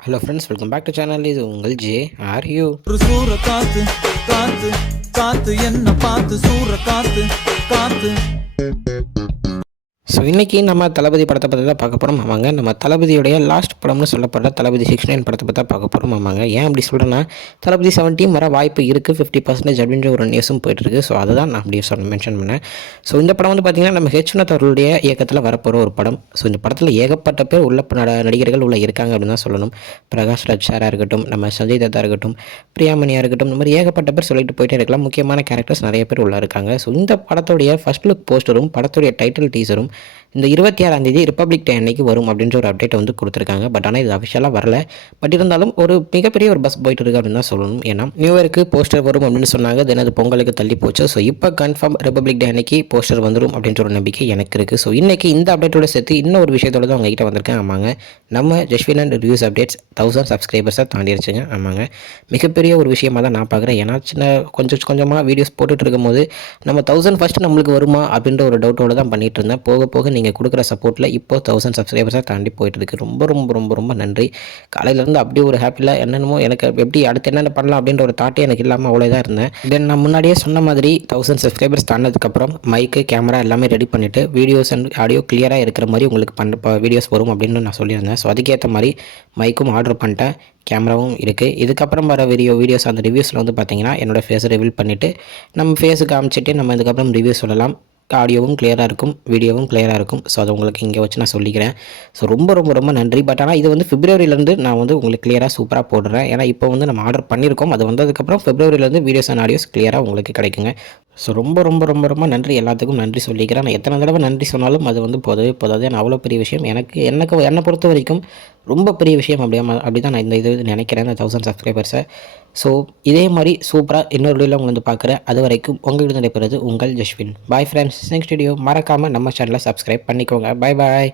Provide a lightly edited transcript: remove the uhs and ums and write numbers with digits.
Hello friends, welcome back to channel. இது உங்கள் J are you. ஒரு சூற காத்து காத்து காத்து என்ன பார்த்து சூற காத்து காத்து. ஸோ இன்றைக்கி நம்ம தளபதி படத்தை பற்றி தான் பார்க்க போகிறோம். ஆமாங்க, நம்ம தளபதியுடைய லாஸ்ட் படம்னு சொல்லப்படுற தளபதி 69 படத்தை பற்றி தான் பார்க்க போகிறோம். ஆமாங்க, ஏன் அப்படி சொல்கிறேன்னா, தளபதி 70 வர வாய்ப்பு இருக்குது 50% அப்படின்ற ஒரு நியூஸும் போயிட்டுருக்கு. ஸோ அதை தான் நான் அப்படி மென்ஷன் பண்ணேன். ஸோ இந்த படம் வந்து பார்த்திங்கன்னா நம்ம ஹெச்னத் அவர்களுடைய இயக்கத்தில் வரப்போகிற ஒரு படம். ஸோ இந்த படத்தில் ஏகப்பட்ட பேர் உள்ள நடிகர்கள் உள்ள இருக்காங்க அப்படின்னு தான் சொல்லணும். பிரகாஷ் ராஜ் சாராக இருக்கட்டும், நம்ம சஞ்சய் தத்தா இருக்கட்டும், பிரியாமணியாக இருக்கட்டும், இந்த மாதிரி ஏகப்பட்ட பேர் சொல்லிட்டு போயிட்டே இருக்கலாம். முக்கியமான கேரக்டர்ஸ் நிறைய பேர் உள்ள இருக்காங்க. ஸோ இந்த படத்துடைய ஃபர்ஸ்ட் லுக் போஸ்டரும் படத்துடைய டைட்டில் டீசரும் இந்த 26ஆம் தேதி ரிப்பப்ளிக் டே அன்னைக்கு வரும் அப்படின்ற ஒரு அப்டேட்டை வந்து கொடுத்துருக்காங்க. பட் ஆனால் இது அஃபிஷியலாக வரல. பட் இருந்தாலும் ஒரு மிகப்பெரிய ஒரு பஸ் போயிட்டு இருக்கு அப்படின்னு தான் சொல்லணும். ஏன்னா நியூ இயருக்கு போஸ்டர் வரும் அப்படின்னு சொன்னாங்க. தென் அது பொங்கலுக்கு தள்ளி போச்சு. ஸோ இப்போ கன்ஃபார்ம் ரிப்பப்ளிக் டே அன்னைக்கு போஸ்டர் வந்துடும் அப்படின்ற ஒரு நம்பிக்கை எனக்கு இருக்குது. ஸோ இன்றைக்கி இந்த அப்டேட்டோட சேர்த்து இன்னும் ஒரு விஷயத்தோட தான் உங்ககிட்ட வந்திருக்கேன். ஆமாங்க, நம்ம ஜஸ்வின் அண்ட் ரிவ்யூஸ் அப்டேட்ஸ் 1000 சப்ஸ்கிரைபர்ஸாக தாண்டிடுச்சுங்க. ஆமாங்க, மிகப்பெரிய ஒரு விஷயமாக தான் நான் பார்க்குறேன். ஏன்னா கொஞ்சமாக வீடியோஸ் போட்டுட்டு இருக்கும்போது நம்ம 1000 ஃபஸ்ட்டு நம்மளுக்கு வருமா அப்படின்ற ஒரு டவுட்டோடு தான் பண்ணிகிட்டு இருந்தேன். போக போக நீங்கள் கொடுக்குற சப்போர்ட்டில் இப்போ 1000 சப்ஸ்கிரைபர்ஸாக தாண்டி போயிட்டுருக்கு. ரொம்ப ரொம்ப ரொம்ப ரொம்ப நன்றி. காலையிலேருந்து அப்படியே ஒரு ஹாப்பியில் என்னென்னமோ எனக்கு எப்படி அடுத்து என்னென்ன பண்ணலாம் அப்படின்ற ஒரு தாட்டே எனக்கு இல்லாமல் அவ்வளோ தான் இருந்தேன். தென் நான் முன்னாடியே சொன்ன மாதிரி 1000 சப்ஸ்கிரைபர்ஸ் தாண்டதுக்கப்புறம் மைக்கு கேமரா எல்லாமே ரெடி பண்ணிவிட்டு வீடியோஸ் அண்ட் ஆடியோ கிளியராக இருக்கிற மாதிரி உங்களுக்கு வீடியோஸ் வரும் அப்படின்னு நான் சொல்லியிருந்தேன். ஸோ அதுக்கேற்ற மாதிரி மைக்கும் ஆர்டர் பண்ணிட்டேன், கேமராவும் இருக்குது. இதுக்கப்புறம் வர வீடியோஸ் அந்த ரிவ்யூஸில் வந்து பார்த்திங்கன்னா என்னோடய ஃபேஸை ரிவீல் பண்ணிவிட்டு நம்ம ஃபேஸுக்கு காமிச்சிட்டு நம்ம இதுக்கப்புறம் ரிவ்யூ சொல்லலாம். ஆடியோவும் கிளியராக இருக்கும், வீடியோவும் கிளியராக இருக்கும். ஸோ அதை உங்களுக்கு இங்கே வச்சு நான் சொல்லிக்கிறேன். ஸோ ரொம்ப ரொம்ப ரொம்ப நன்றி. பட் ஆனால் இது வந்து பிப்ரவரியிலேருந்து நான் வந்து உங்களுக்கு கிளியராக சூப்பராக போடுறேன். ஏன்னா இப்போ வந்து நம்ம ஆர்டர் பண்ணியிருக்கோம். அது வந்ததுக்கப்புறம் பிப்ரவரியிலேருந்து வீடியோஸ் அண்ட் ஆடியோஸ் கிளியராக உங்களுக்கு கிடைக்குங்க. ஸோ ரொம்ப ரொம்ப ரொம்ப ரொம்ப நன்றி. எல்லாத்துக்கும் நன்றி சொல்லிக்கிறேன். நான் எத்தனை தடவை நன்றி சொன்னாலும் அது வந்து போதாது. நான் அவ்வளோ பெரிய விஷயம் என்னை பொறுத்த வரைக்கும் ரொம்ப பெரிய விஷயம். அப்படி தான் நான் இது நினைக்கிறேன், இந்த 1000 சப்ஸ்கிரைபர்ஸை. ஸோ இதே மாதிரி சூப்பராக இன்னொரு வீடியோவில் உங்களை வந்து பார்க்குறேன். அது வரைக்கும் உங்கள்கிட்ட நடைபெறுவது உங்கள் Jaswin. Bye friends. Next video மறக்காமல் நம்ம சேனலை சப்ஸ்கிரைப் பண்ணிக்கோங்க. பாய் பாய்.